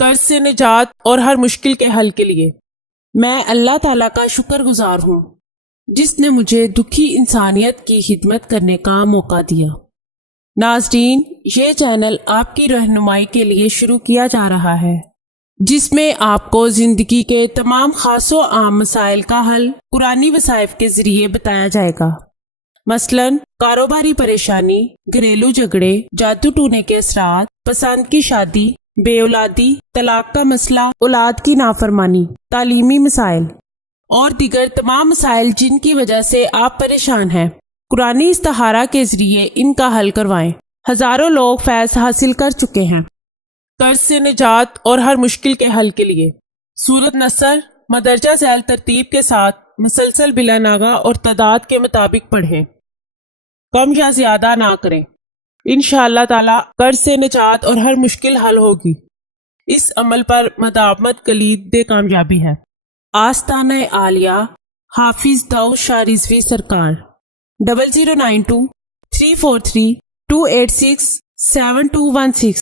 قرض سے نجات اور ہر مشکل کے حل کے لیے میں اللہ تعالیٰ کا شکر گزار ہوں جس نے مجھے دکھی انسانیت کی خدمت کرنے کا موقع دیا۔ ناظرین، یہ چینل آپ کی رہنمائی کے لیے شروع کیا جا رہا ہے جس میں آپ کو زندگی کے تمام خاص و عام مسائل کا حل قرآنی وظائف کے ذریعے بتایا جائے گا، مثلاً کاروباری پریشانی، گھریلو جھگڑے، جادو ٹونے کے اثرات، پسند کی شادی، بے اولادی، طلاق کا مسئلہ، اولاد کی نافرمانی، تعلیمی مسائل اور دیگر تمام مسائل جن کی وجہ سے آپ پریشان ہیں، قرآنی استخارہ کے ذریعے ان کا حل کروائیں۔ ہزاروں لوگ فیض حاصل کر چکے ہیں۔ قرض سے نجات اور ہر مشکل کے حل کے لیے سورۃ نصر مدرجہ ذیل ترتیب کے ساتھ مسلسل بلا ناغہ اور تعداد کے مطابق پڑھیں، کم یا زیادہ نہ کریں۔ انشاءاللہ تعالی قرض سے نجات اور ہر مشکل حل ہوگی۔ اس عمل پر مداومت کلید کامیابی ہے۔ آستانہ عالیہ حافظ داؤد شاہ رضوی سرکار 0092 343 286 7216